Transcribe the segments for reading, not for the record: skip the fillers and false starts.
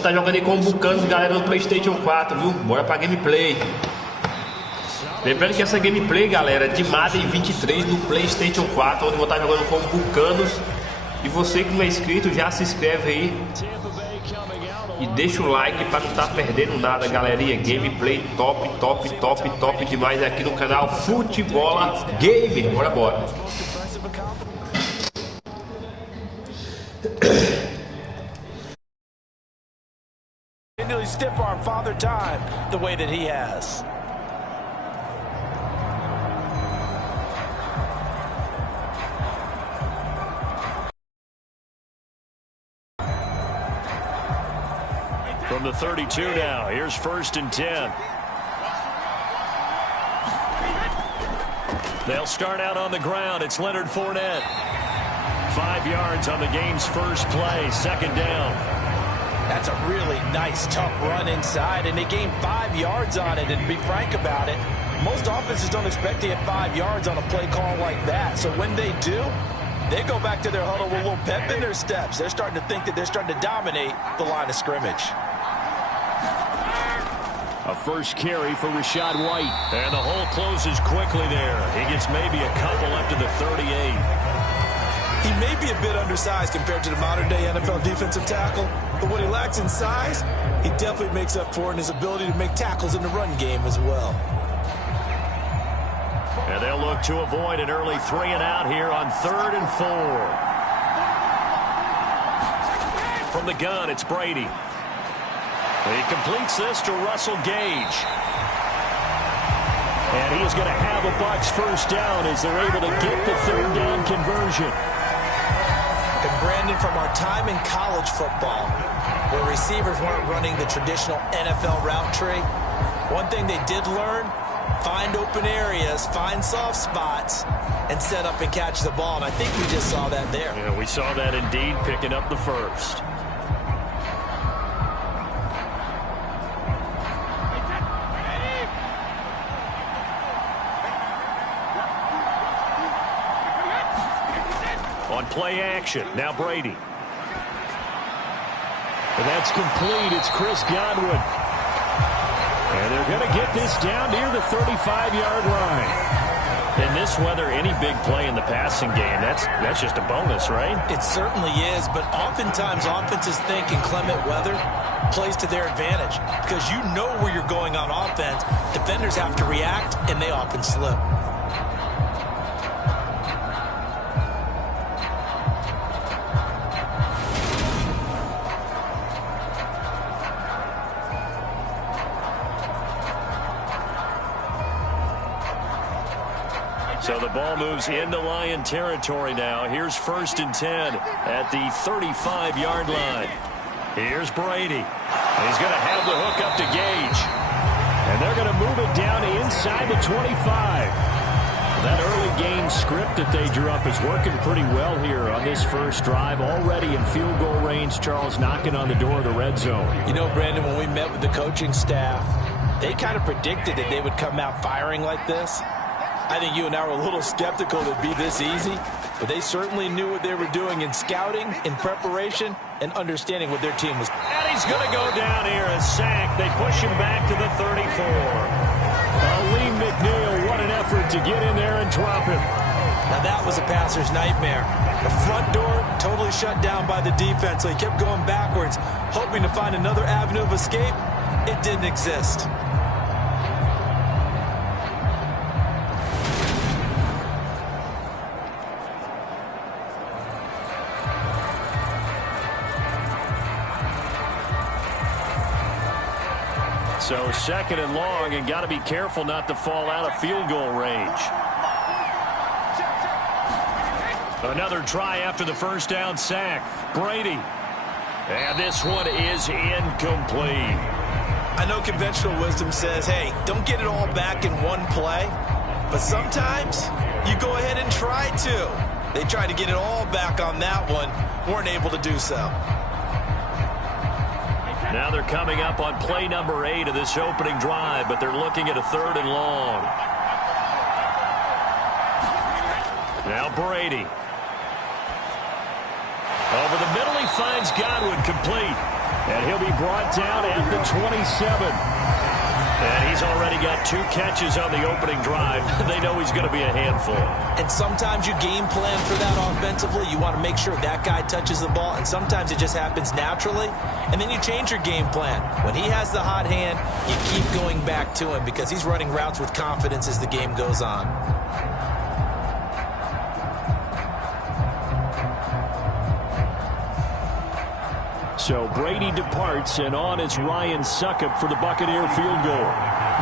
estar jogando aí com o Buccaneers, galera, no PlayStation 4, viu? Bora pra gameplay. Lembrando que essa gameplay, galera, é de Madden 23 no PlayStation 4, onde eu vou estar jogando com o Buccaneers. E você que não é inscrito, já se inscreve aí e deixa o like para não estar perdendo nada, galerinha. Gameplay top, top, top, top demais aqui no canal Futebola Gamer. Bora, bora. Stiff arm Father Time the way that he has. From the 32 now, here's 1st and 10. They'll start out on the ground. It's Leonard Fournette. 5 yards on the game's first play, 2nd down. That's a really nice, tough run inside, and they gained 5 yards on it. And to be frank about it, most offenses don't expect to get 5 yards on a play call like that. So when they do, they go back to their huddle with a little pep in their steps. They're starting to think that they're starting to dominate the line of scrimmage. A first carry for Rashad White. And the hole closes quickly there. He gets maybe a couple up to the 38. He may be a bit undersized compared to the modern-day NFL defensive tackle, but what he lacks in size, he definitely makes up for in his ability to make tackles in the run game as well. And they'll look to avoid an early 3-and-out here on 3rd and 4. From the gun, it's Brady. He completes this to Russell Gage. And he is going to have a Bucs first down as they're able to get the 3rd down conversion. And Brandon, from our time in college football, where receivers weren't running the traditional NFL route tree, one thing they did learn, find open areas, find soft spots, and set up and catch the ball. And I think we just saw that there. Yeah, we saw that indeed, picking up the first. On play action, now Brady. And that's complete. It's Chris Godwin. And they're going to get this down near the 35-yard line. In this weather, any big play in the passing game, that's just a bonus, right? It certainly is, but oftentimes offenses think in clement weather plays to their advantage because you know where you're going on offense. Defenders have to react, and they often slip. So the ball moves into Lion territory now. Here's 1st and 10 at the 35-yard line. Here's Brady. He's going to have the hook up to Gage. And they're going to move it down inside the 25. That early game script that they drew up is working pretty well here on this first drive. Already in field goal range, Charles, knocking on the door of the red zone. You know, Brandon, when we met with the coaching staff, they kind of predicted that they would come out firing like this. I think you and I were a little skeptical it'd be this easy, but they certainly knew what they were doing in scouting, in preparation, and understanding what their team was. And he's going to go down here, a sack. They push him back to the 34. Lee McNeil, what an effort to get in there and drop him. Now that was a passer's nightmare. The front door totally shut down by the defense, so he kept going backwards, hoping to find another avenue of escape. It didn't exist. So 2nd and long, and got to be careful not to fall out of field goal range. Another try after the first down sack. Brady. And this one is incomplete. I know conventional wisdom says, hey, don't get it all back in one play. But sometimes you go ahead and try to. They tried to get it all back on that one. Weren't able to do so. Now they're coming up on play number 8 of this opening drive, but they're looking at a 3rd and long. Now Brady. Over the middle, he finds Godwin complete. And he'll be brought down at the 27. And he's already got 2 catches on the opening drive. They know he's going to be a handful. And sometimes you game plan for that offensively. You want to make sure that guy touches the ball, and sometimes it just happens naturally. And then you change your game plan. When he has the hot hand, you keep going back to him because he's running routes with confidence as the game goes on. So Brady departs, and on is Ryan Succop for the Buccaneer field goal.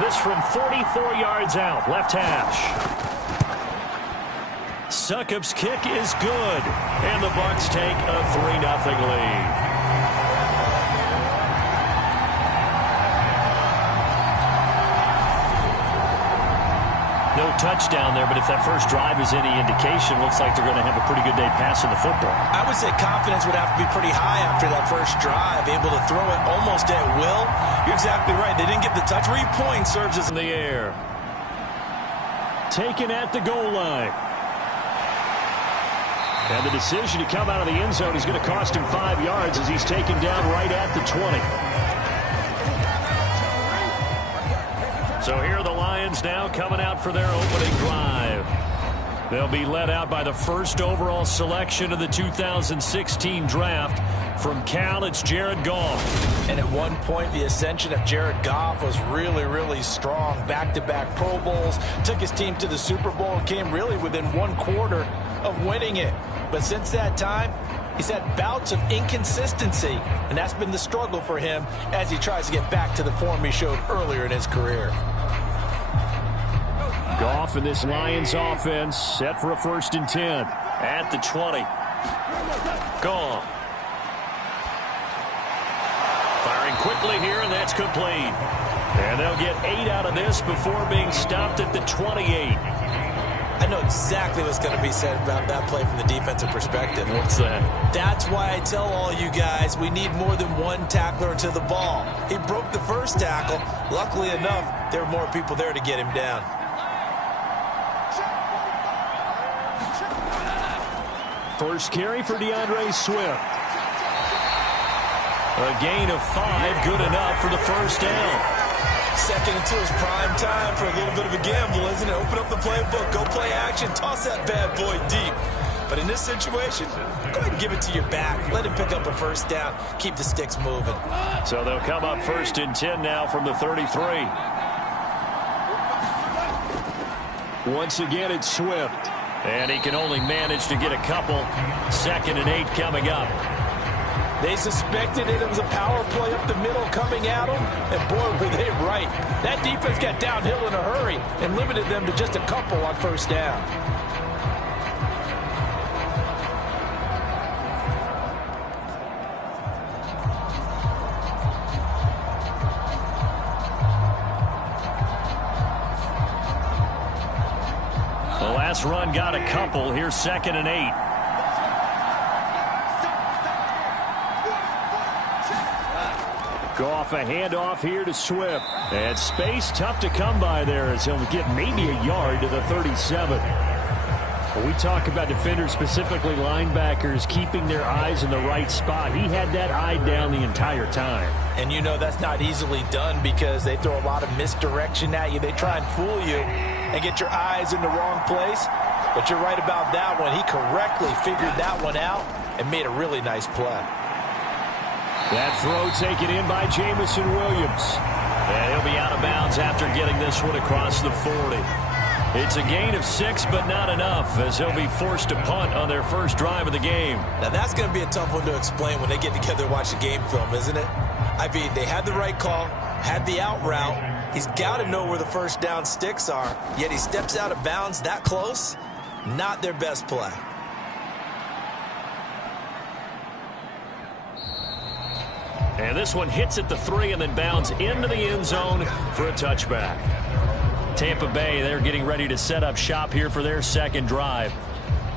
This from 44 yards out, left hash. Succop's kick is good, and the Bucs take a 3-0 lead. No touchdown there, but if that first drive is any indication, looks like they're going to have a pretty good day passing the football. I would say confidence would have to be pretty high after that first drive, able to throw it almost at will. You're exactly right. They didn't get the touch. 3 points serves as in the air. Taken at the goal line. And the decision to come out of the end zone is going to cost him 5 yards as he's taken down right at the 20. So here are the Lions now coming out for their opening drive. They'll be led out by the first overall selection of the 2016 draft. From Cal, it's Jared Goff. And at one point, the ascension of Jared Goff was really, really strong. Back-to-back Pro Bowls, took his team to the Super Bowl, and came really within 1/4 of winning it. But since that time, he's had bouts of inconsistency, and that's been the struggle for him as he tries to get back to the form he showed earlier in his career. Goff in this Lions offense set for a 1st and 10 at the 20. Goff firing quickly here, and that's complete. And they'll get 8 out of this before being stopped at the 28. I know exactly what's going to be said about that play from the defensive perspective. What's that? That's why I tell all you guys we need more than one tackler to the ball. He broke the first tackle. Luckily enough, there were more people there to get him down. First carry for DeAndre Swift. A gain of 5, good enough for the first down. 2nd and 2 is prime time for a little bit of a gamble, isn't it? Open up the playbook, go play action, toss that bad boy deep. But in this situation, go ahead and give it to your back. Let him pick up a first down. Keep the sticks moving. So they'll come up 1st and 10 now from the 33. Once again, it's Swift. And he can only manage to get a couple. 2nd and 8 coming up. They suspected it was a power play up the middle coming at them, and boy, were they right. That defense got downhill in a hurry and limited them to just a couple on first down. The last run got a couple. Here's 2nd and 8. Goff a handoff here to Swift. And space tough to come by there as he'll get maybe a yard to the 37. When we talk about defenders, specifically linebackers, keeping their eyes in the right spot, he had that eye down the entire time. And you know that's not easily done because they throw a lot of misdirection at you. They try and fool you and get your eyes in the wrong place. But you're right about that one. He correctly figured that one out and made a really nice play. That throw taken in by Jamison Williams. And he'll be out of bounds after getting this one across the 40. It's a gain of 6, but not enough, as he'll be forced to punt on their first drive of the game. Now that's going to be a tough one to explain when they get together and watch the game film, isn't it? I mean, they had the right call, had the out route. He's got to know where the first down sticks are, yet he steps out of bounds that close. Not their best play. And this one hits at the 3 and then bounds into the end zone for a touchback. Tampa Bay, they're getting ready to set up shop here for their second drive.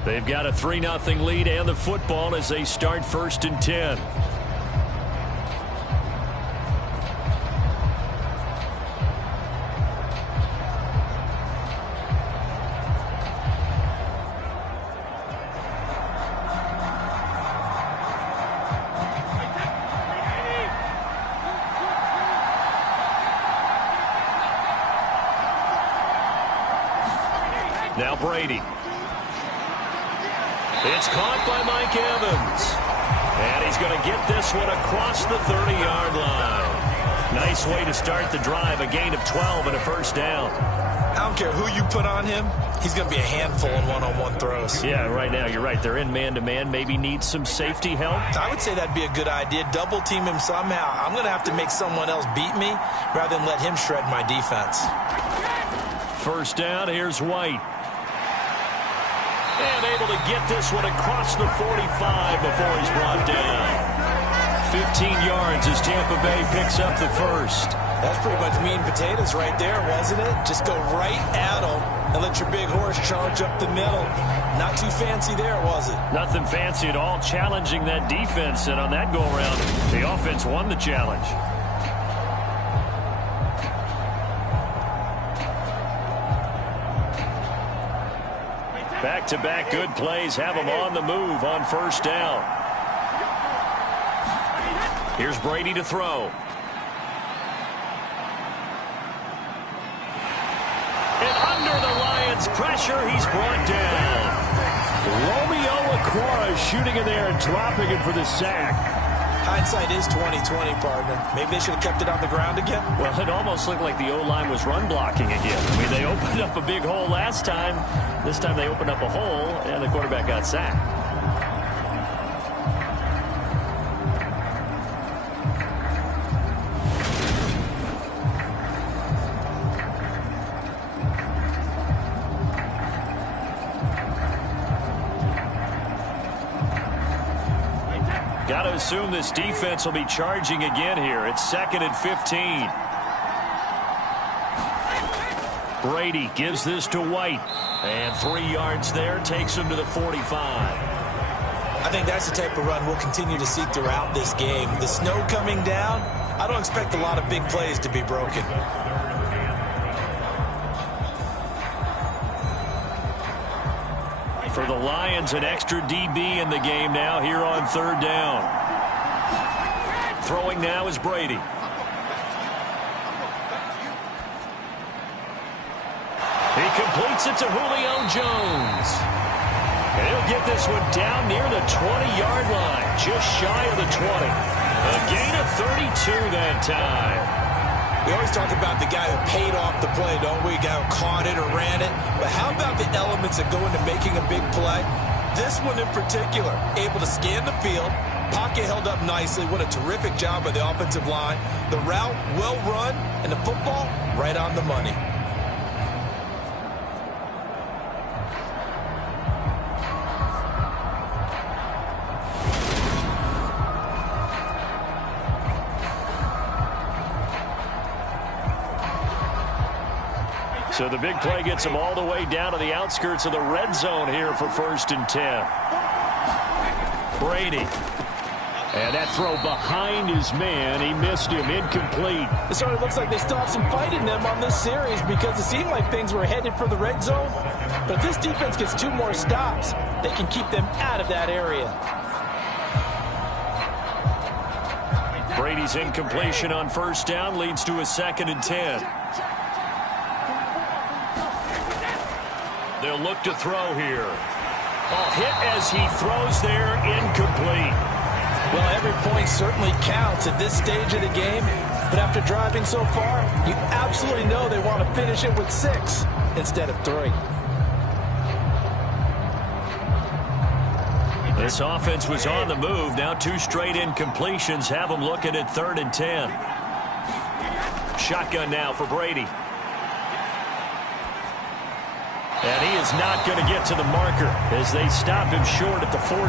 They've got a 3-0 lead and the football as they start 1st and 10. Now Brady. It's caught by Mike Evans. And he's going to get this one across the 30-yard line. Nice way to start the drive. A gain of 12 and a first down. I don't care who you put on him. He's going to be a handful in one-on-one throws. Yeah, right now, you're right. They're in man-to-man. Maybe needs some safety help. I would say that'd be a good idea. Double team him somehow. I'm going to have to make someone else beat me rather than let him shred my defense. First down, here's White. And able to get this one across the 45 before he's brought down. 15 yards as Tampa Bay picks up the first. That's pretty much meat and potatoes right there, wasn't it? Just go right at him and let your big horse charge up the middle. Not too fancy there, was it? Nothing fancy at all, challenging that defense. And on that go-around, the offense won the challenge. Back-to-back good plays have them on the move on first down. Here's Brady to throw. And under the Lions' pressure, he's brought down. Romeo Okwara shooting in there and dropping it for the sack. Hindsight is 20/20, partner. Maybe they should have kept it on the ground again. Well, it almost looked like the O-line was run blocking again. I mean, they opened up a big hole last time. This time they opened up a hole, and the quarterback got sacked. Got to assume this defense will be charging again here. It's 2nd and 15. Brady gives this to White. And 3 yards there, takes him to the 45. I think that's the type of run we'll continue to see throughout this game. The snow coming down, I don't expect a lot of big plays to be broken. For the Lions, an extra DB in the game now here on 3rd down. Throwing now is Brady. He completes it to Julio Jones. And he'll get this one down near the 20-yard line, just shy of the 20. A gain of 32 that time. We always talk about the guy who paid off the play, don't we? The guy who caught it or ran it. But how about the elements that go into making a big play? This one in particular, able to scan the field, pocket held up nicely. What a terrific job by the offensive line. The route well run, and the football right on the money. So the big play gets him all the way down to the outskirts of the red zone here for 1st and 10. Brady. And that throw behind his man. He missed him. Incomplete. It sort of looks like they still have some fight in them on this series because it seemed like things were headed for the red zone. But if this defense gets 2 more stops, they can keep them out of that area. Brady's incompletion on 1st down leads to a 2nd and 10. They'll look to throw here. Hit as he throws there, incomplete. Well, every point certainly counts at this stage of the game. But after driving so far, you absolutely know they want to finish it with 6 instead of 3. This offense was on the move. Now 2 straight incompletions have them looking at 3rd and 10. Shotgun now for Brady. And he is not going to get to the marker as they stop him short at the 14.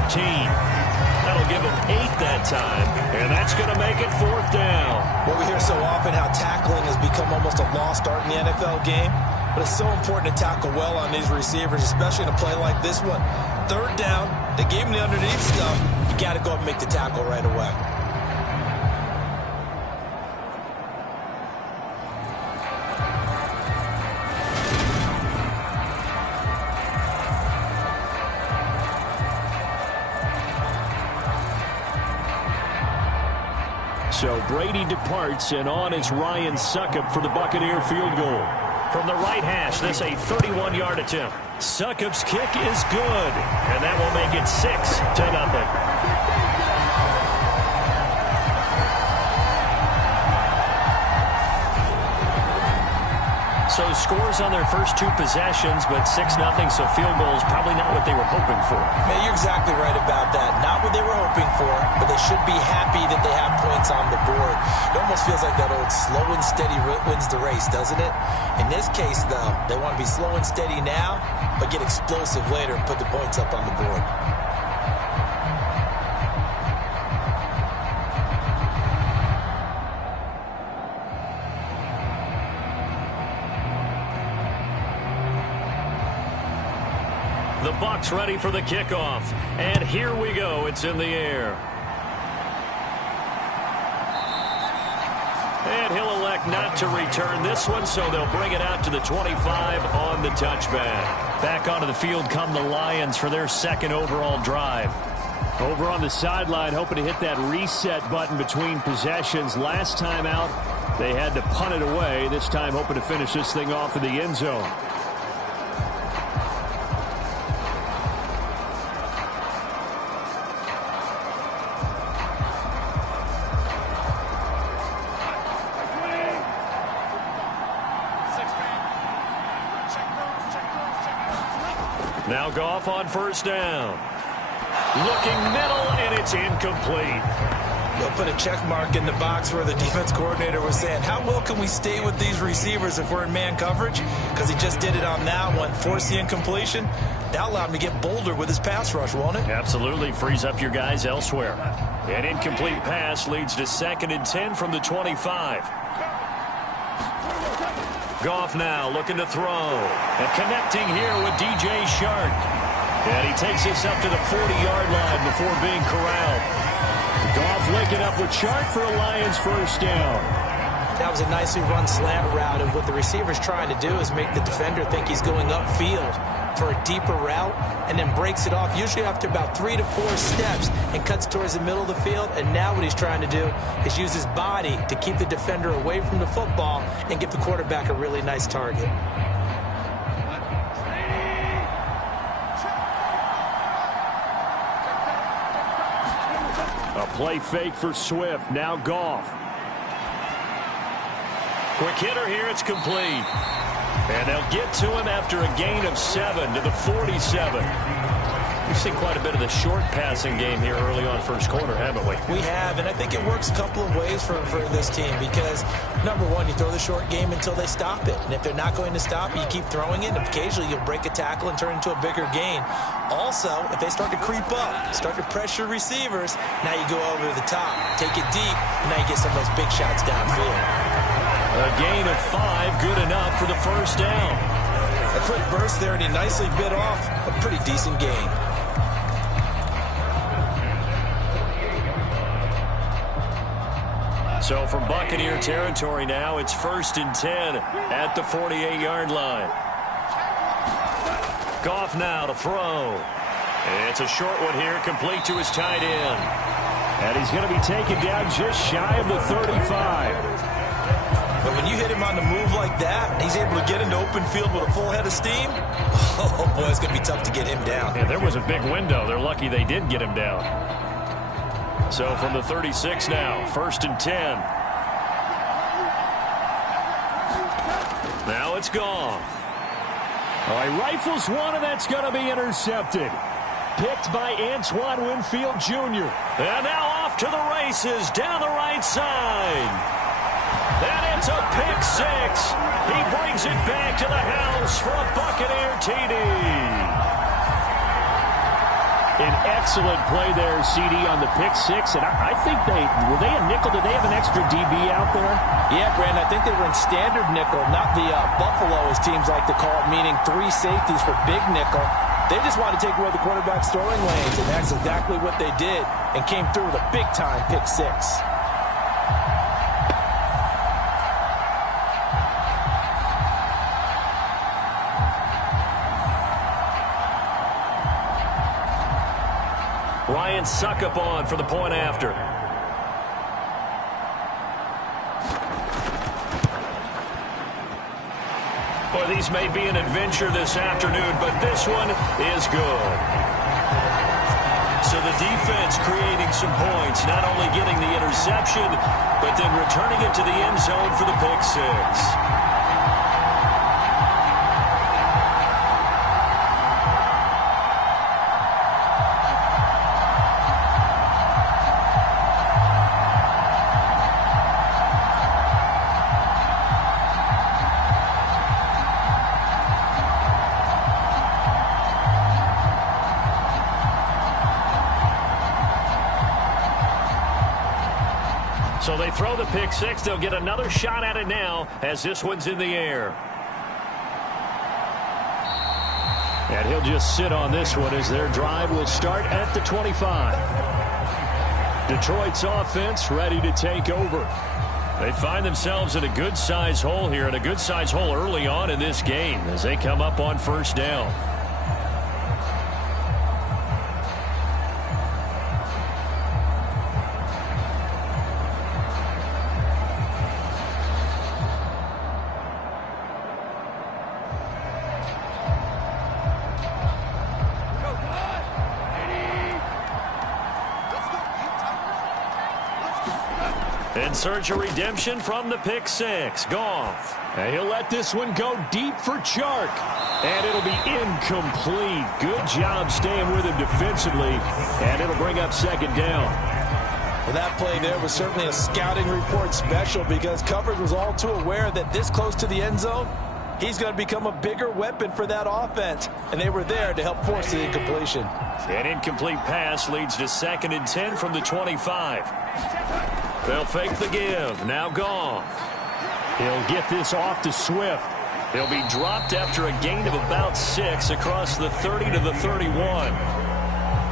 That'll give him 8 that time, and that's going to make it 4th down. Well, we hear so often how tackling has become almost a lost art in the NFL game, but it's so important to tackle well on these receivers, especially in a play like this one. 3rd down, they gave him the underneath stuff. You got to go up and make the tackle right away. So Brady departs, and on is Ryan Suckup for the Buccaneer field goal. From the right hash, this a 31-yard attempt. Succop's kick is good, and that will make it 6-0. So scores on their first two possessions, but 6-0, so field goals probably not what they were hoping for. Yeah, you're exactly right about that. Not what they were hoping for, but they should be happy that they have points on the board. It almost feels like that old slow and steady wins the race, doesn't it? In this case, though, they want to be slow and steady now, but get explosive later and put the points up on the board. The Bucs ready for the kickoff. And here we go. It's in the air. And he'll elect not to return this one, so they'll bring it out to the 25 on the touchback. Back onto the field come the Lions for their second overall drive. Over on the sideline, hoping to hit that reset button between possessions. Last time out, they had to punt it away. This time, hoping to finish this thing off in the end zone. Now Goff on first down. Looking middle, and it's incomplete. They'll put a check mark in the box where the defense coordinator was saying, how well can we stay with these receivers if we're in man coverage? Because he just did it on that one, forced the incompletion. That allowed him to get bolder with his pass rush, won't it? Absolutely. Frees up your guys elsewhere. An incomplete pass leads to 2nd and 10 from the 25. Goff now looking to throw. And connecting here with DJ Shark. And he takes this up to the 40-yard line before being corralled. Goff linking up with Shark for a Lions first down. That was a nicely run slant route, and what the receiver's trying to do is make the defender think he's going upfield for a deeper route, and then breaks it off, usually after about 3 to 4 steps, and cuts towards the middle of the field. And now what he's trying to do is use his body to keep the defender away from the football and give the quarterback a really nice target. A play fake for Swift. Now Goff. Quick hitter here. It's complete. And they'll get to him after a gain of 7 to the 47. We've seen quite a bit of the short passing game here early on first quarter, haven't we? We have, and I think it works a couple of ways for this team because, number one, you throw the short game until they stop it. And if they're not going to stop it, you keep throwing it, and occasionally you'll break a tackle and turn it into a bigger gain. Also, if they start to creep up, start to pressure receivers, now you go over to the top, take it deep, and now you get some of those big shots downfield. A gain of 5, good enough for the first down. A quick burst there, and he nicely bit off a pretty decent gain. So from Buccaneer territory now, it's 1st and 10 at the 48-yard line. Goff now to throw. It's a short one here, complete to his tight end. And he's going to be taken down just shy of the 35. But when you hit him on the move like that, he's able to get into open field with a full head of steam, oh boy, it's going to be tough to get him down. Yeah, there was a big window. They're lucky they did get him down. So from the 36 now, 1st and 10. Now it's Goff. All right, rifles one, and that's going to be intercepted. Picked by Antoine Winfield Jr. And now off to the races down the right side. And it's a pick 6. He brings it back to the house for a Buccaneer TD. An excellent play there, CD, on the pick 6. And I think were they a nickel? Did they have an extra DB out there? Yeah, Brandon, I think they were in standard nickel, not the buffalo, as teams like to call it, meaning 3 safeties for big nickel. They just wanted to take away the quarterback's throwing lanes, and that's exactly what they did, and came through with a big-time pick 6. Ryan Succop on for the point after. Well, these may be an adventure this afternoon, but this one is good. So the defense creating some points, not only getting the interception, but then returning it to the end zone for the pick six. So they throw the pick six. They'll get another shot at it now as this one's in the air. And he'll just sit on this one as their drive will start at the 25. Detroit's offense ready to take over. They find themselves in a good-sized hole here, and a good-sized hole early on in this game as they come up on first down. In search of redemption from the pick six. Goff. And he'll let this one go deep for Chark. And it'll be incomplete. Good job staying with him defensively. And it'll bring up second down. Well, that play there was certainly a scouting report special because coverage was all too aware that this close to the end zone, he's going to become a bigger weapon for that offense. And they were there to help force the incompletion. An incomplete pass leads to 2nd and 10 from the 25. They'll fake the give. Now Goff. He'll get this off to Swift. He'll be dropped after a gain of about 6 across the 30 to the 31.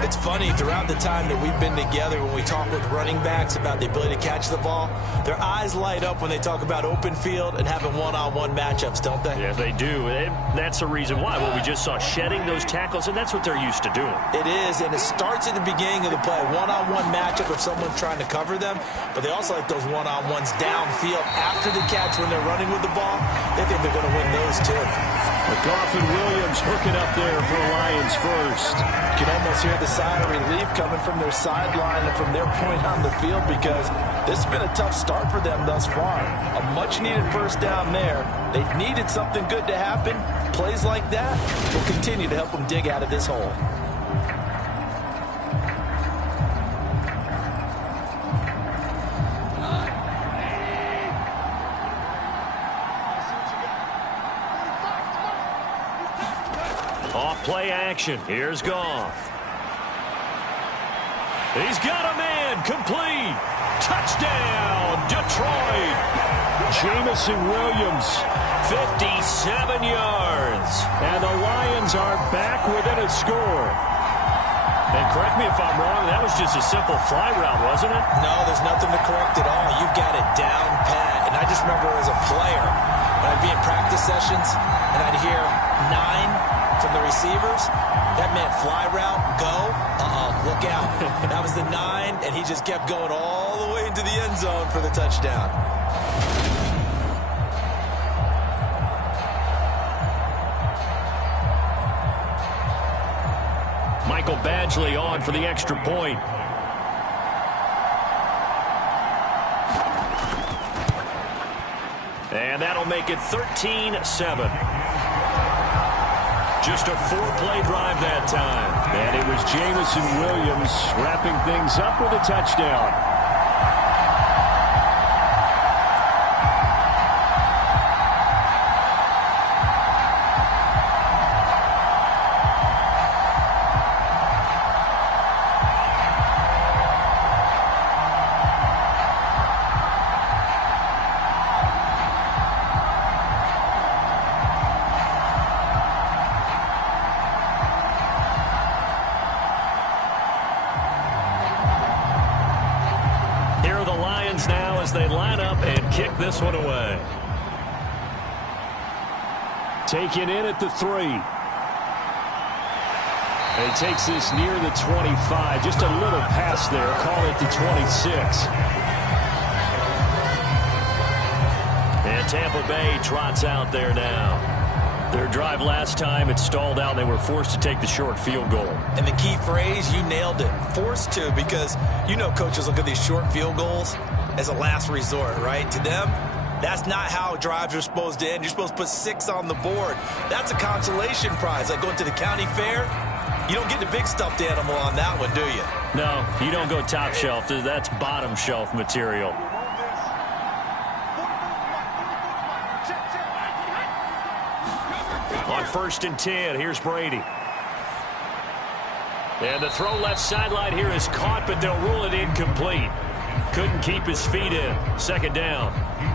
It's funny, throughout the time that we've been together, when we talk with running backs about the ability to catch the ball, their eyes light up when they talk about open field and having one-on-one matchups, don't they? Yeah, they do. That's the reason why. Well, we just saw shedding those tackles, and that's what they're used to doing. It is, and it starts at the beginning of the play. One-on-one matchup if someone's trying to cover them, but they also like those one-on-ones downfield after the catch when they're running with the ball. They think they're going to win those, too. Goff and Williams hooking up there for the Lions first. You can almost hear the sigh of relief coming from their sideline and from their point on the field because this has been a tough start for them thus far. A much-needed first down there. They needed something good to happen. Plays like that will continue to help them dig out of this hole. Play action. Here's Goff. He's got a man. Complete. Touchdown, Detroit. Jamison Williams. 57 yards. And the Lions are back within a score. And correct me if I'm wrong, that was just a simple fly route, wasn't it? No, there's nothing to correct at all. You've got it down pat. And I just remember as a player, when I'd be in practice sessions, and I'd hear 9 from the receivers, that meant fly route, go, look out. That was the 9, and he just kept going all the way into the end zone for the touchdown. Michael Badgley on for the extra point. And that'll make it 13-7. Just a 4-play drive that time. And it was Jamison Williams wrapping things up with a touchdown. They line up and kick this one away. Taken in at the 3. And he takes this near the 25. Just a little pass there. Call it the 26. And Tampa Bay trots out there now. Their drive last time, it stalled out. They were forced to take the short field goal. And the key phrase, you nailed it, forced to, because you know coaches look at these short field goals as a last resort, right? To them, that's not how drives are supposed to end. You're supposed to put 6 on the board. That's a consolation prize. Like going to the county fair, you don't get the big stuffed animal on that one, do you? No, you don't go top shelf. That's bottom shelf material. On 1st and 10, here's Brady. And the throw left sideline here is caught, but they'll rule it incomplete. Couldn't keep his feet in. 2nd down.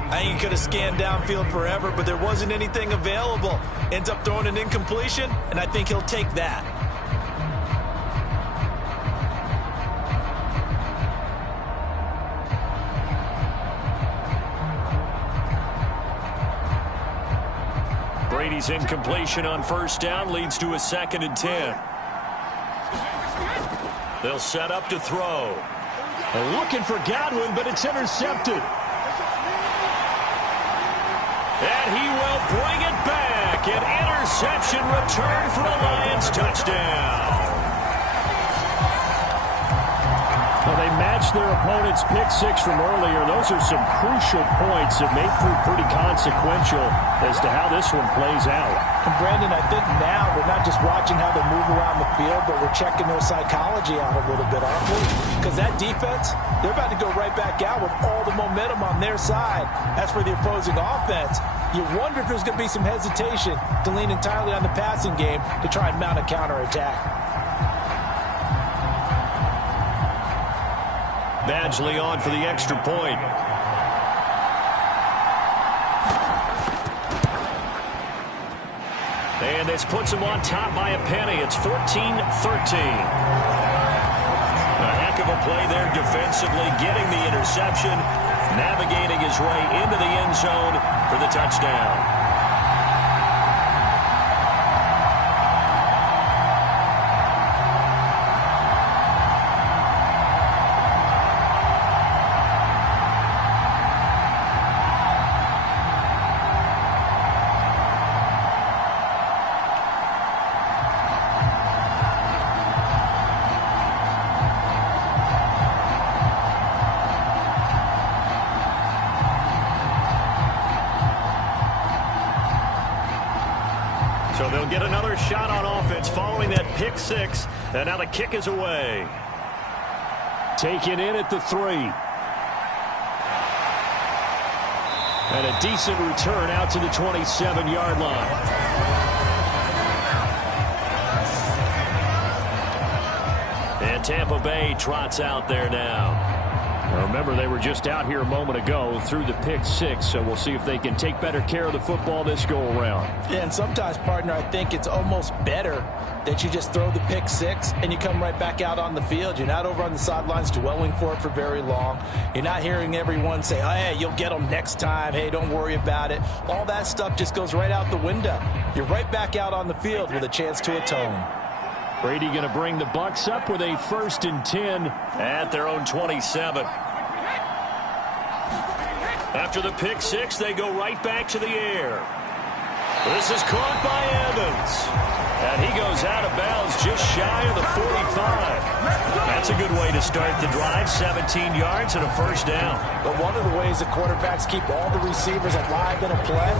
I think he could have scanned downfield forever, but there wasn't anything available. Ends up throwing an incompletion, and I think he'll take that. Brady's incompletion on 1st down leads to a 2nd and 10. They'll set up to throw. Looking for Godwin, but it's intercepted. And he will bring it back. An interception return for a Lions touchdown. Well, they matched their opponent's pick 6 from earlier. Those are some crucial points that may prove pretty consequential as to how this one plays out. And Brandon, I think now we're not just watching how they move around the field, but we're checking their psychology out a little bit, aren't we? Because that defense, they're about to go right back out with all the momentum on their side. As for the opposing offense, you wonder if there's going to be some hesitation to lean entirely on the passing game to try and mount a counterattack. Badgley on for the extra point. And this puts him on top by a penny. It's 14-13. A heck of a play there defensively, getting the interception, navigating his way into the end zone for the touchdown. So they'll get another shot on offense following that pick 6. And now the kick is away. Taken in at the 3. And a decent return out to the 27-yard line. And Tampa Bay trots out there now. Now remember, they were just out here a moment ago through the pick 6, so we'll see if they can take better care of the football this go-around. Yeah, and sometimes, partner, I think it's almost better that you just throw the pick 6 and you come right back out on the field. You're not over on the sidelines dwelling for it for very long. You're not hearing everyone say, oh, hey, you'll get them next time. Hey, don't worry about it. All that stuff just goes right out the window. You're right back out on the field with a chance to atone. Brady going to bring the Bucs up with a 1st and 10 at their own 27. After the pick 6, they go right back to the air. This is caught by Evans. And he goes out of bounds just shy of the 45. That's a good way to start the drive. 17 yards and a 1st down. But one of the ways the quarterbacks keep all the receivers alive in a play,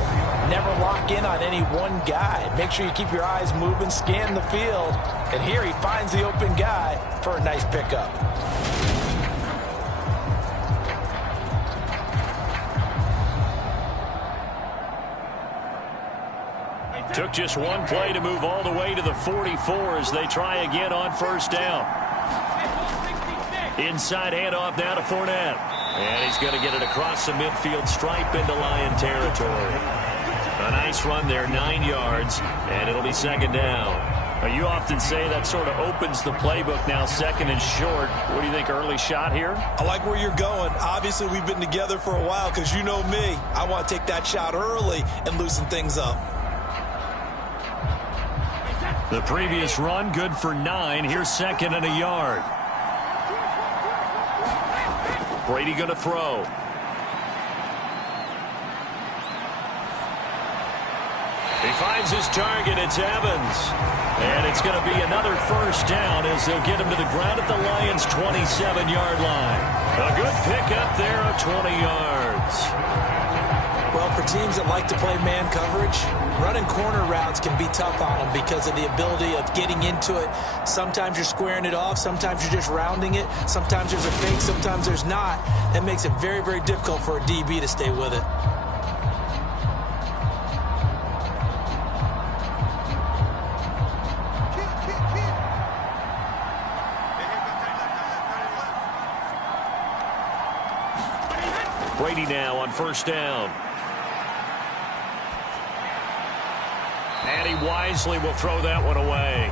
never lock in on any one guy. Make sure you keep your eyes moving, scan the field. And here he finds the open guy for a nice pickup. Took just one play to move all the way to the 44 as they try again on 1st down. Inside handoff now to Fournette. And he's going to get it across the midfield stripe into Lion territory. A nice run there, 9 yards, and it'll be 2nd down. You often say that sort of opens the playbook now, 2nd and short. What do you think, early shot here? I like where you're going. Obviously, we've been together for a while because you know me. I want to take that shot early and loosen things up. The previous run, good for 9. Here's 2nd and a yard. Brady going to throw. He finds his target. It's Evans. And it's going to be another first down as they'll get him to the ground at the Lions' 27-yard line. A good pickup there of 20 yards. Well, for teams that like to play man coverage, running corner routes can be tough on them because of the ability of getting into it. Sometimes you're squaring it off. Sometimes you're just rounding it. Sometimes there's a fake. Sometimes there's not. That makes it very, very difficult for a DB to stay with it. Brady now on first down. And he wisely will throw that one away.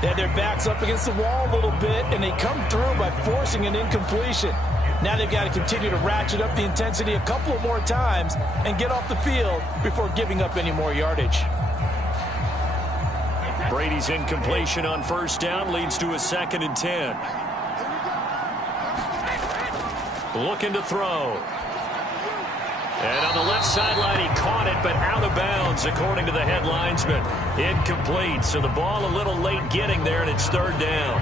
They had their backs up against the wall a little bit, and they come through by forcing an incompletion. Now they've got to continue to ratchet up the intensity a couple of more times and get off the field before giving up any more yardage. Brady's incompletion on first down leads to a 2nd and 10. Looking to throw. And on the left sideline, he caught it, but out of bounds, according to the head linesman. Incomplete, so the ball a little late getting there, and it's 3rd down.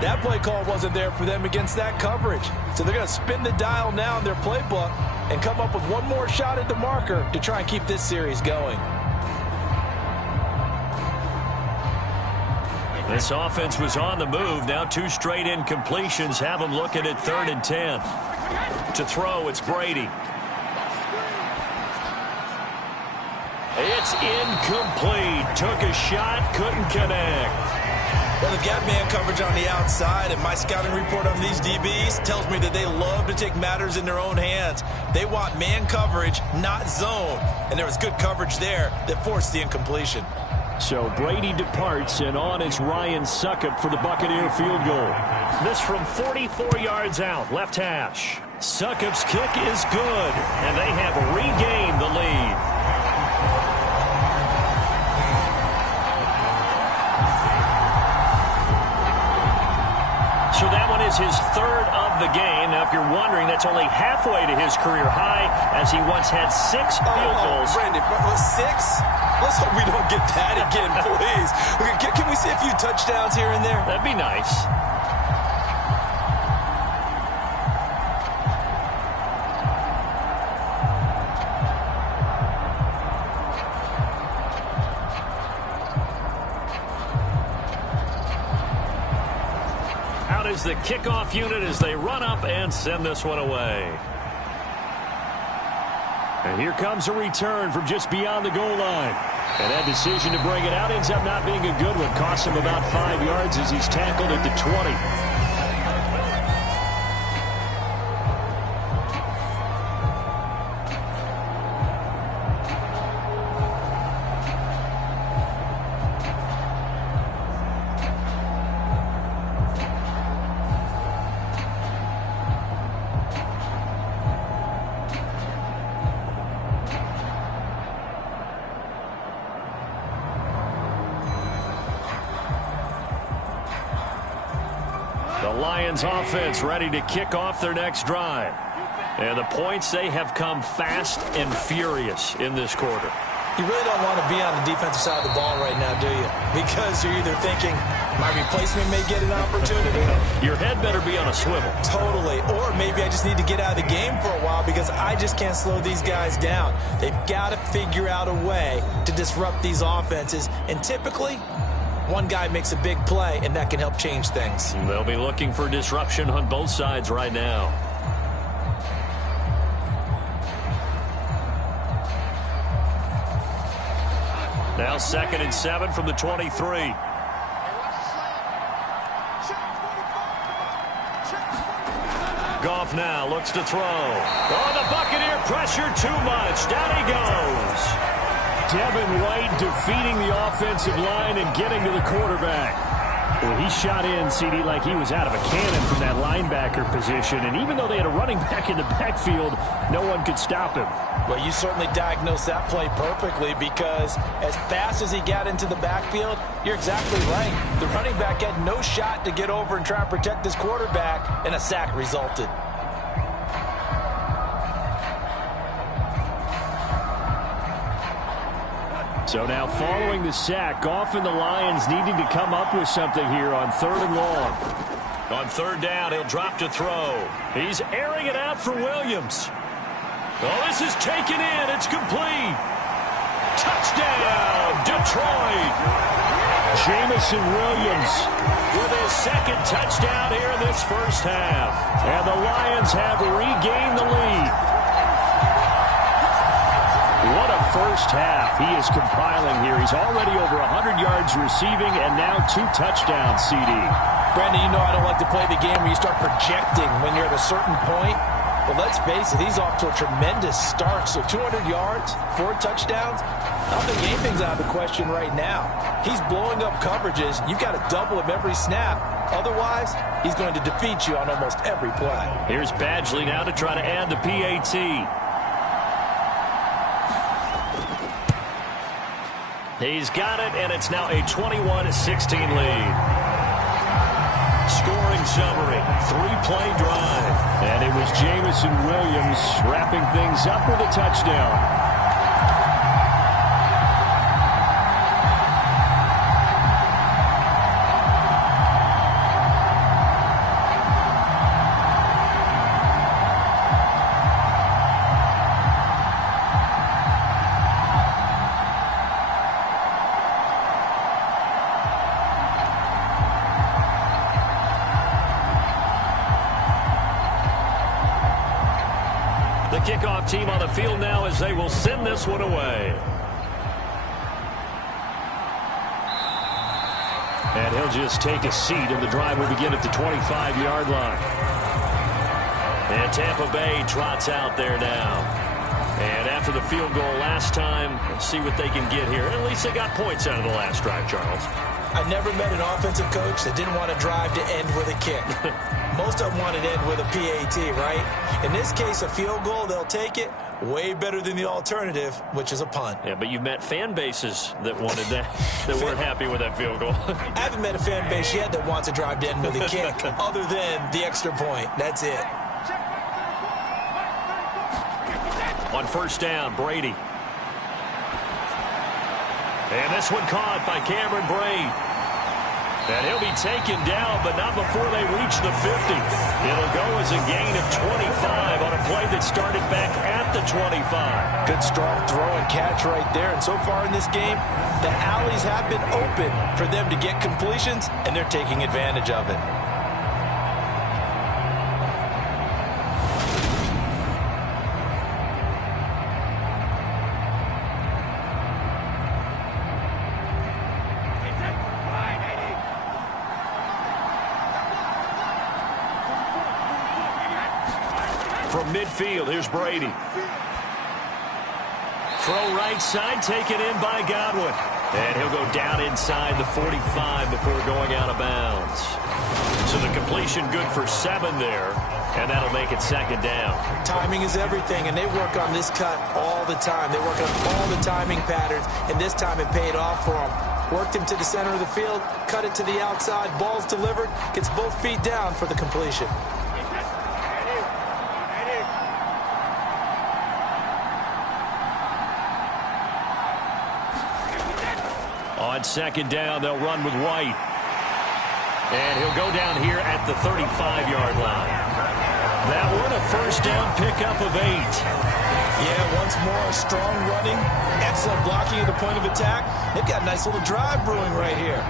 That play call wasn't there for them against that coverage. So they're going to spin the dial now in their playbook and come up with one more shot at the marker to try and keep this series going. This offense was on the move. Now 2 straight incompletions have them looking at 3rd and 10. To throw, it's Brady. It's incomplete. Took a shot, couldn't connect. Well, they've got man coverage on the outside, and my scouting report on these DBs tells me that they love to take matters in their own hands. They want man coverage, not zone. And there was good coverage there that forced the incompletion. So Brady departs, and on is Ryan Succop for the Buccaneer field goal. This from 44 yards out, left hash. Succop's kick is good, and they have regained the lead. So that one is his 3rd of the game. Now, if you're wondering, that's only halfway to his career high, as he once had 6 field goals. Brandon, 6? Let's hope we don't get that again, please. Can we see a few touchdowns here and there? That'd be nice. Is the kickoff unit as they run up and send this one away. And here comes a return from just beyond the goal line. And that decision to bring it out ends up not being a good one. Costs him about 5 yards as he's tackled at the 20. Lions offense ready to kick off their next drive. And the points, they have come fast and furious in this quarter. You really don't want to be on the defensive side of the ball right now, do you? Because you're either thinking, my replacement may get an opportunity. Your head better be on a swivel. Totally. Or maybe I just need to get out of the game for a while because I just can't slow these guys down. They've got to figure out a way to disrupt these offenses. And typically, one guy makes a big play, and that can help change things. They'll be looking for disruption on both sides right now. Now 2nd and 7 from the 23. Goff now looks to throw. Oh, the Buccaneer pressure too much. Down he goes. Devin White defeating the offensive line and getting to the quarterback. Well, he shot in, CD, like he was out of a cannon from that linebacker position. And even though they had a running back in the backfield, no one could stop him. Well, you certainly diagnosed that play perfectly because as fast as he got into the backfield, you're exactly right. The running back had no shot to get over and try and protect his quarterback, and a sack resulted. So now following the sack, Goff and the Lions needing to come up with something here on 3rd and long. On 3rd down, he'll drop to throw. He's airing it out for Williams. Oh, this is taken in. It's complete. Touchdown, Detroit. Jamison Williams with his 2nd touchdown here in this first half. And the Lions have regained the lead. What a first half he is compiling here. He's already over 100 yards receiving and now 2 touchdowns, CD. Brandon, you know I don't like to play the game where you start projecting when you're at a certain point. But let's face it, he's off to a tremendous start. So 200 yards, 4 touchdowns. I don't think anything's out of the question right now. He's blowing up coverages. You've got to double him every snap. Otherwise, he's going to defeat you on almost every play. Here's Badgley now to try to add the PAT. He's got it, and it's now a 21-16 lead. Scoring summary, 3-play drive. And it was Jamison Williams wrapping things up with a touchdown. The kickoff team on the field now as they will send this one away. And he'll just take a seat, and the drive will begin at the 25-yard line. And Tampa Bay trots out there now. And after the field goal last time, let's see what they can get here. At least they got points out of the last drive, Charles. I never met an offensive coach that didn't want to drive to end with a kick. Most of them want to end with a PAT, right? In this case, a field goal, they'll take it. Way better than the alternative, which is a punt. Yeah, but you've met fan bases that wanted that, that weren't happy with that field goal. I haven't met a fan base yet that wants to drive to end with a kick, other than the extra point. That's it. On 1st down, Brady. And this one caught by Cameron Brate. And he'll be taken down, but not before they reach the 50. It'll go as a gain of 25 on a play that started back at the 25. Good strong throw and catch right there. And so far in this game, the alleys have been open for them to get completions, and they're taking advantage of it. From midfield, here's Brady. Throw right side, taken in by Godwin. And he'll go down inside the 45 before going out of bounds. So the completion good for 7 there, and that'll make it 2nd down. Timing is everything, and they work on this cut all the time. They work on all the timing patterns, and this time it paid off for them. Worked him to the center of the field, cut it to the outside, ball's delivered, gets both feet down for the completion. On 2nd down, they'll run with White. And he'll go down here at the 35-yard line. That one, a 1st down pickup of 8. Yeah, once more, strong running, excellent blocking at the point of attack. They've got a nice little drive brewing right here.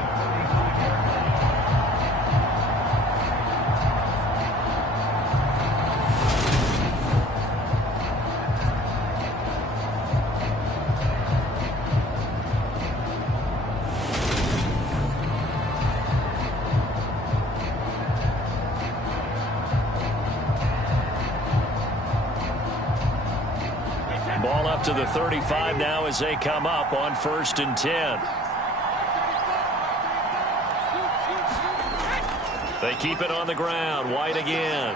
Ball up to the 35 now as they come up on 1st and 10. They keep it on the ground. White again.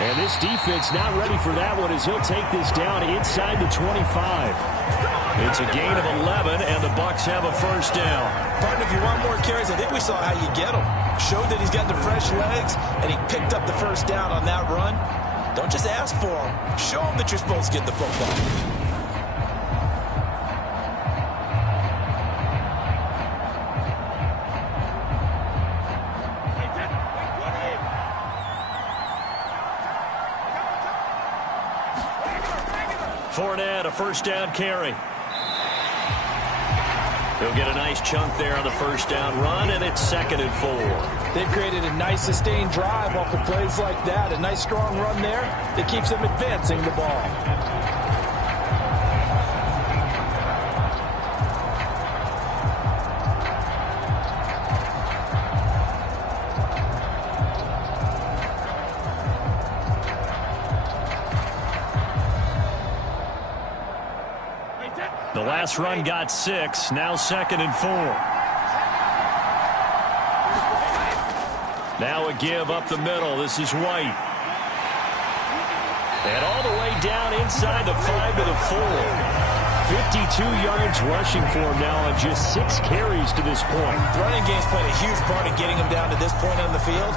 And this defense not ready for that one as he'll take this down inside the 25. It's a gain of 11, and the Bucs have a 1st down. Partner, if you want more carries, I think we saw how you get him. Showed that he's got the fresh legs, and he picked up the 1st down on that run. Don't just ask for him. Show him that you're supposed to get the football. Fournette, a first down carry. He'll get a nice chunk there on the first down run, and it's 2nd and 4. They've created a nice sustained drive off of plays like that. A nice strong run there that keeps them advancing the ball. The last run got 6, now 2nd and 4. Now a give up the middle. This is White. And all the way down inside the 5 to the 4. 52 yards rushing for him now on just 6 carries to this point. The running game's played a huge part in getting him down to this point on the field.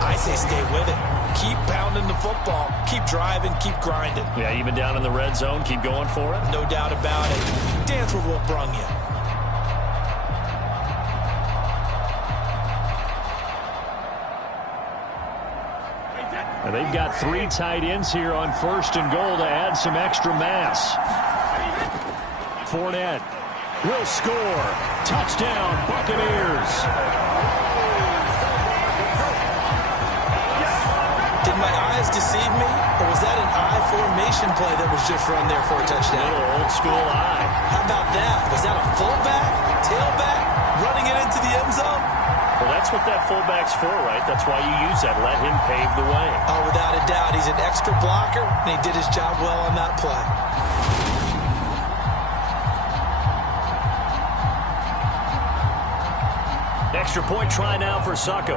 I say stay with it. Keep pounding the football. Keep driving. Keep grinding. Yeah, even down in the red zone, keep going for it. No doubt about it. Dance with what brung you. And they've got 3 tight ends here on 1st and goal to add some extra mass. Fournette will score. Touchdown, Buccaneers. Did my eyes deceive me, or was that an I formation play that was just run there for a touchdown? A little old school eye. How about that? Was that a fullback, tailback, running it into the end zone? Well, that's what that fullback's for, right? That's why you use that. Let him pave the way. Oh, without a doubt. He's an extra blocker, and he did his job well on that play. Extra point try now for Succo.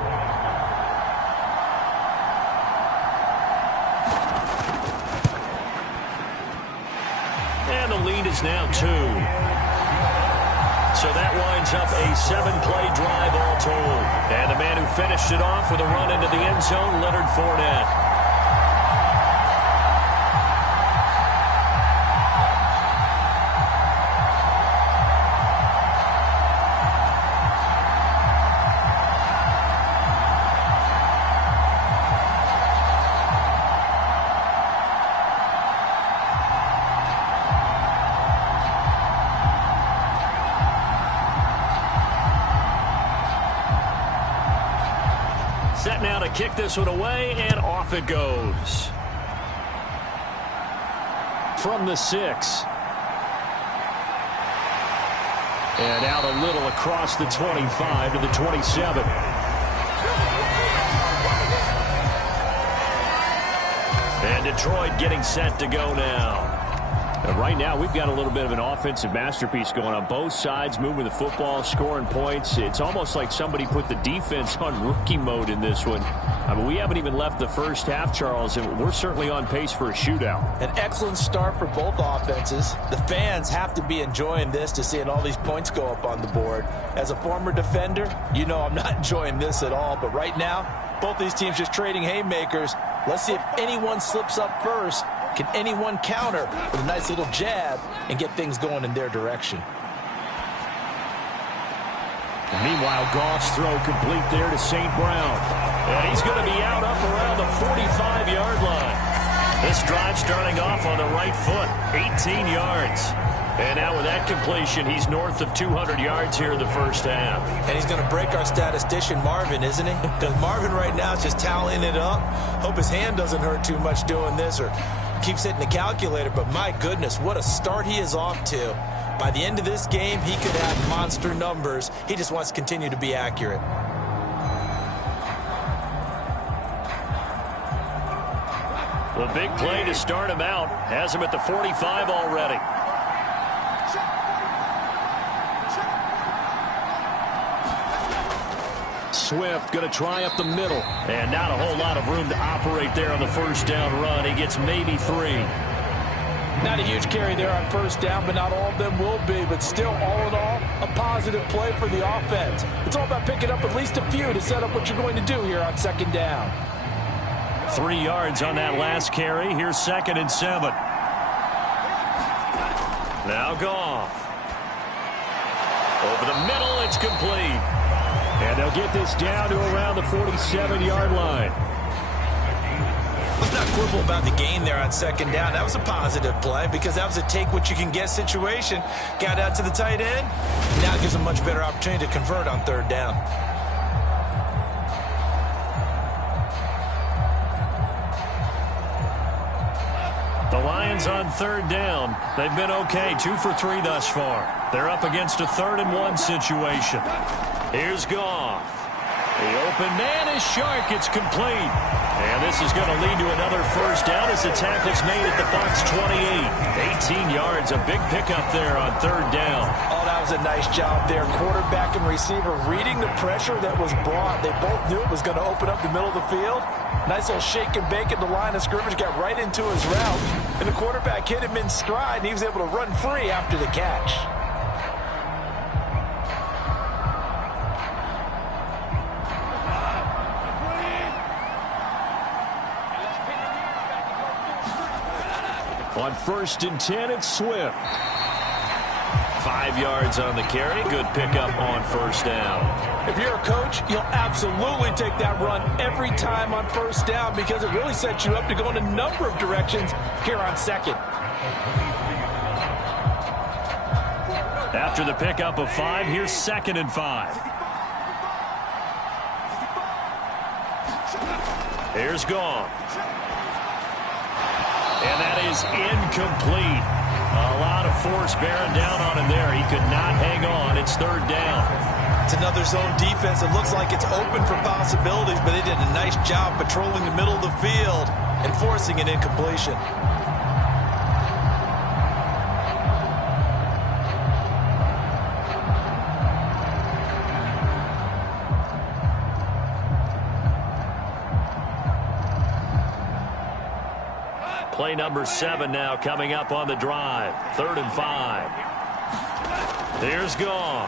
And the lead is now 2. So that winds up a 7-play drive all told. And the man who finished it off with a run into the end zone, Leonard Fournette. Set now to kick this one away, and off it goes. From the 6. And out a little across the 25 to the 27. And Detroit getting set to go now. And right now, we've got a little bit of an offensive masterpiece going on both sides, moving the football, scoring points. It's almost like somebody put the defense on rookie mode in this one. I mean, we haven't even left the first half, Charles, and we're certainly on pace for a shootout. An excellent start for both offenses. The fans have to be enjoying this to seeing all these points go up on the board. As a former defender, you know I'm not enjoying this at all. But right now, both these teams just trading haymakers. Let's see if anyone slips up first. Can anyone counter with a nice little jab and get things going in their direction? Meanwhile, Goff's throw complete there to St. Brown. And he's going to be out up around the 45-yard line. This drive starting off on the right foot, 18 yards. And now with that completion, he's north of 200 yards here in the first half. And he's going to break our statistician, Marvin, isn't he? Because Marvin right now is just tallying it up. Hope his hand doesn't hurt too much doing this or keeps hitting the calculator. But my goodness, what a start he is off to. By the end of this game, he could have monster numbers. He just wants to continue to be accurate. The big play to start him out has him at the 45 already. Swift going to try up the middle. And not a whole lot of room to operate there on the first down run. He gets maybe 3. Not a huge carry there on first down, but not all of them will be. But still, all in all, a positive play for the offense. It's all about picking up at least a few to set up what you're going to do here on second down. 3 yards on that last carry. Here's 2nd and 7. Now Goff. Over the middle, it's complete. And they'll get this down to around the 47-yard line. not quibble about the gain there on second down. That was a positive play because that was a take-what-you-can-get situation. Got out to the tight end. Now it gives them a much better opportunity to convert on third down. The Lions on third down. They've been okay, 2 for 3 thus far. They're up against a 3rd-and-1 situation. Here's Goff. The open man is Shark. It's complete. And this is going to lead to another first down as the tackle's made at the Bucs 28. 18 yards, a big pickup there on third down. Oh, that was a nice job there. Quarterback and receiver reading the pressure that was brought. They both knew it was going to open up the middle of the field. Nice little shake and bake at the line of scrimmage, got right into his route. And the quarterback hit him in stride, and he was able to run free after the catch. On 1st and 10, it's Swift. 5 yards on the carry. Good pickup on first down. If you're a coach, you'll absolutely take that run every time on first down because it really sets you up to go in a number of directions here on second. After the pickup of 5, here's 2nd and 5. Here's Goff. And that is incomplete. A lot of force bearing down on him there. He could not hang on. It's third down. It's another zone defense. It looks like it's open for possibilities, but they did a nice job patrolling the middle of the field and forcing an incompletion. Play number 7 now coming up on the drive. 3rd and 5. There's Goff.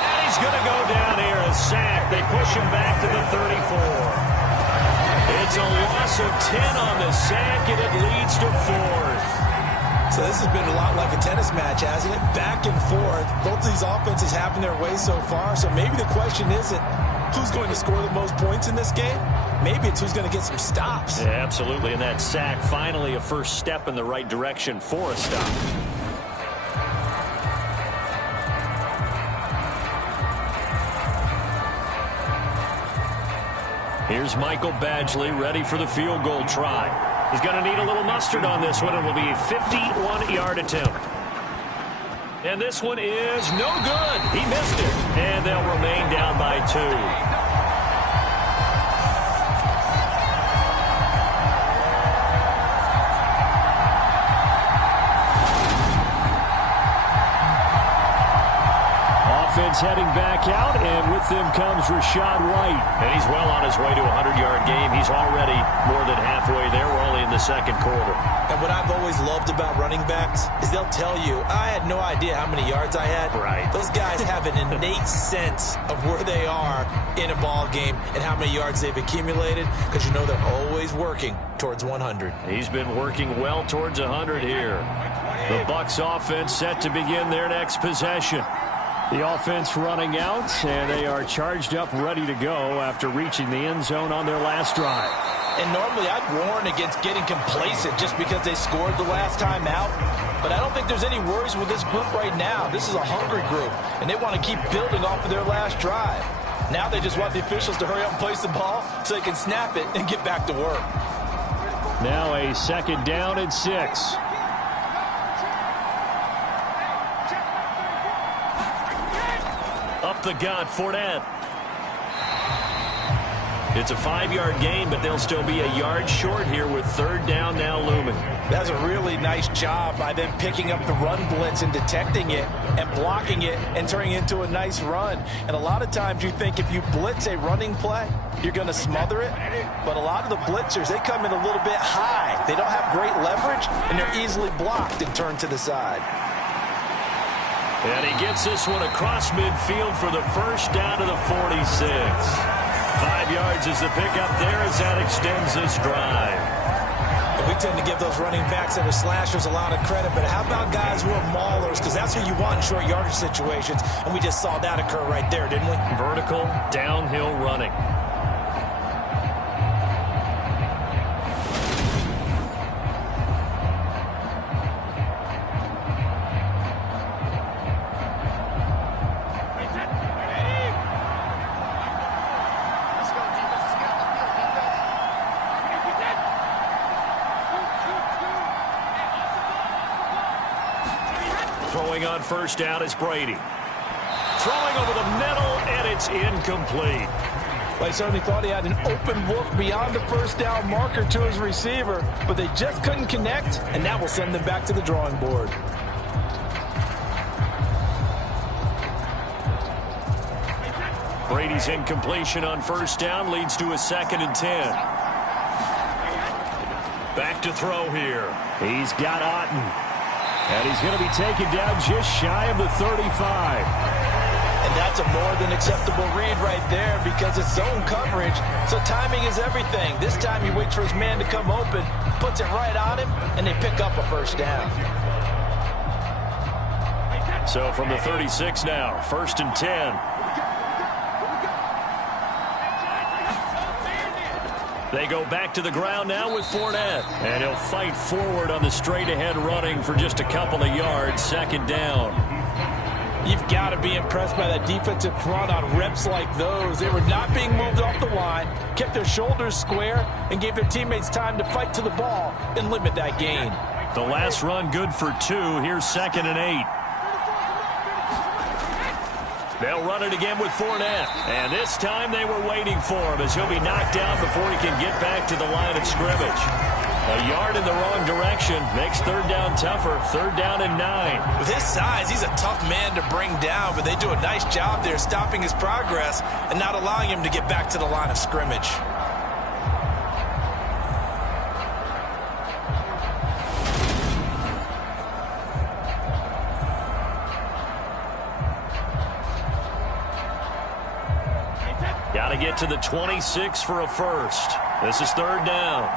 And he's going to go down here. A sack. They push him back to the 34. It's a loss of 10 on the sack, and it leads to 4th. So this has been a lot like a tennis match, hasn't it? Back and forth. Both of these offenses having their way so far. So maybe the question isn't who's going to score the most points in this game. Maybe it's who's going to get some stops. Yeah, absolutely. And that sack, finally a first step in the right direction for a stop. Here's Michael Badgley ready for the field goal try. He's going to need a little mustard on this one. It will be a 51-yard attempt. And this one is no good. He missed it. And they'll remain down by 2. Heading back out, and with them comes Rashad White. And he's well on his way to a 100-yard game. He's already more than halfway there. We're only in the second quarter. And what I've always loved about running backs is they'll tell you, I had no idea how many yards I had. Right. Those guys have an innate sense of where they are in a ball game and how many yards they've accumulated because you know they're always working towards 100. He's been working well towards 100 here. The Bucs offense set to begin their next possession. The offense running out, and they are charged up, ready to go after reaching the end zone on their last drive. And normally I'd warn against getting complacent just because they scored the last time out. But I don't think there's any worries with this group right now. This is a hungry group, and they want to keep building off of their last drive. Now they just want the officials to hurry up and place the ball so they can snap it and get back to work. Now a 2nd down and 6. Up the gut, Fournette. It's a 5-yard gain, but they'll still be a yard short here with third down now looming. That's a really nice job by them picking up the run blitz and detecting it and blocking it and turning it into a nice run. And a lot of times you think if you blitz a running play, you're going to smother it. But a lot of the blitzers, they come in a little bit high. They don't have great leverage, and they're easily blocked and turned to the side. And he gets this one across midfield for the first down to the 46. 5 yards is the pickup there as that extends this drive. And we tend to give those running backs that are slashers a lot of credit, but how about guys who are maulers? Because that's who you want in short yardage situations, and we just saw that occur right there, didn't we? Vertical, downhill running. Throwing on first down is Brady. Throwing over the middle, and it's incomplete. Well, he certainly thought he had an open look beyond the first down marker to his receiver, but they just couldn't connect, and that will send them back to the drawing board. Brady's incompletion on first down leads to a 2nd and 10. Back to throw here. He's got Otten. And he's going to be taken down just shy of the 35. And that's a more than acceptable read right there because it's zone coverage, so timing is everything. This time he waits for his man to come open, puts it right on him, and they pick up a first down. So from the 36 now, 1st and 10. They go back to the ground now with Fournette. And he'll fight forward on the straight-ahead running for just a couple of yards. 2nd down. You've got to be impressed by that defensive front on reps like those. They were not being moved off the line, kept their shoulders square, and gave their teammates time to fight to the ball and limit that gain. The last run good for 2. Here's 2nd and 8. They'll run it again with Fournette. And this time they were waiting for him as he'll be knocked down before he can get back to the line of scrimmage. A yard in the wrong direction makes 3rd down tougher. 3rd down and 9. With his size, he's a tough man to bring down, but they do a nice job there stopping his progress and not allowing him to get back to the line of scrimmage. Got to get to the 26 for a first. This is 3rd down.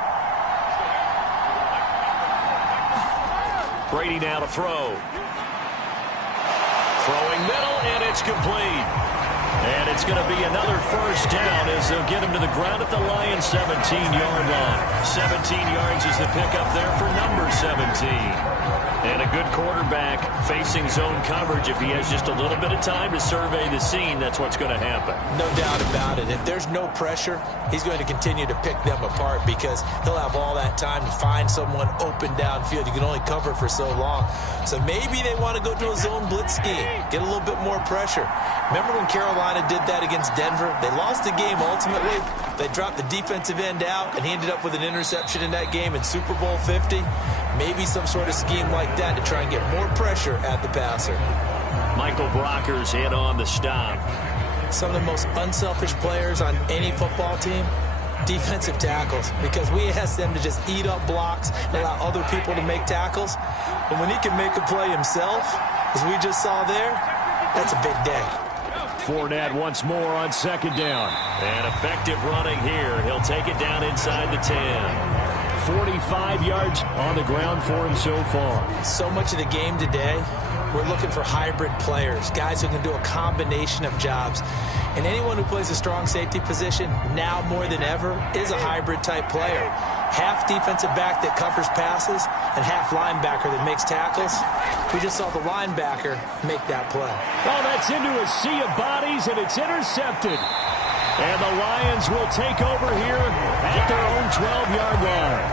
Brady now to throw. Throwing middle, and it's complete. And it's going to be another first down as they'll get him to the ground at the Lions' 17-yard line. 17 yards is the pickup there for number 17. And a good quarterback facing zone coverage. If he has just a little bit of time to survey the scene, that's what's going to happen. No doubt about it. If there's no pressure, he's going to continue to pick them apart because he'll have all that time to find someone open downfield. You can only cover for so long. So maybe they want to go to a zone blitz scheme, get a little bit more pressure. Remember when Carolina did that against Denver? They lost the game ultimately. They dropped the defensive end out, and he ended up with an interception in that game in Super Bowl 50. Maybe some sort of scheme like that to try and get more pressure at the passer. Michael Brockers in on the stop. Some of the most unselfish players on any football team, defensive tackles, because we ask them to just eat up blocks and allow other people to make tackles. But when he can make a play himself, as we just saw there, that's a big day. Fournette once more on 2nd down. And effective running here. He'll take it down inside the 10. 45 yards on the ground for him so far. So much of the game today, we're looking for hybrid players, guys who can do a combination of jobs. And anyone who plays a strong safety position, now more than ever, is a hybrid type player. Half defensive back that covers passes and half linebacker that makes tackles. We just saw the linebacker make that play. Oh, that's into a sea of bodies, and it's intercepted. And the Lions will take over here at their own 12-yard line.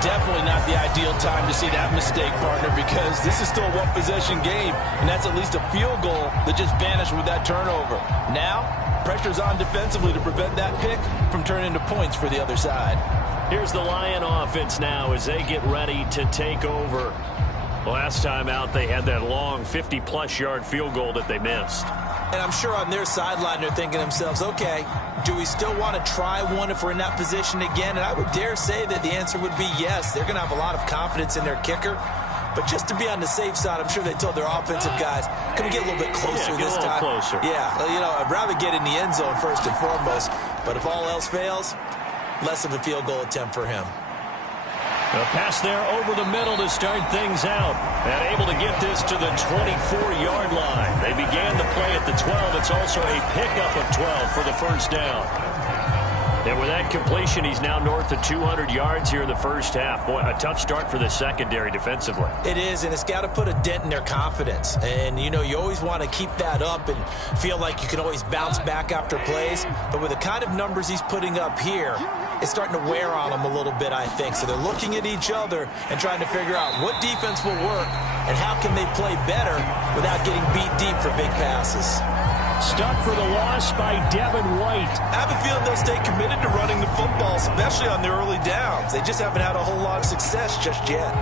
Definitely not the ideal time to see that mistake, partner, because this is still a one-possession game, and that's at least a field goal that just vanished with that turnover. Now, pressure's on defensively to prevent that pick from turning into points for the other side. Here's the Lion offense now as they get ready to take over. Last time out, they had that long 50-plus yard field goal that they missed. And I'm sure on their sideline they're thinking to themselves, okay, do we still want to try one if we're in that position again? And I would dare say that the answer would be yes. They're going to have a lot of confidence in their kicker. But just to be on the safe side, I'm sure they told their offensive guys, can we get a little bit closer this time? Closer. Yeah, you know, I'd rather get in the end zone first and foremost. But if all else fails, less of a field goal attempt for him. A pass there over the middle to start things out. And able to get this to the 24-yard line. They began the play at the 12. It's also a pickup of 12 for the first down. And with that completion, he's now north of 200 yards here in the first half. Boy, a tough start for the secondary defensively. It is, and it's got to put a dent in their confidence. And, you know, you always want to keep that up and feel like you can always bounce back after plays. But with the kind of numbers he's putting up here, is starting to wear on them a little bit, I think. So they're looking at each other and trying to figure out what defense will work and how can they play better without getting beat deep for big passes. Stuck for the loss by Devin White. I have a feeling they'll stay committed to running the football, especially on their early downs. They just haven't had a whole lot of success just yet.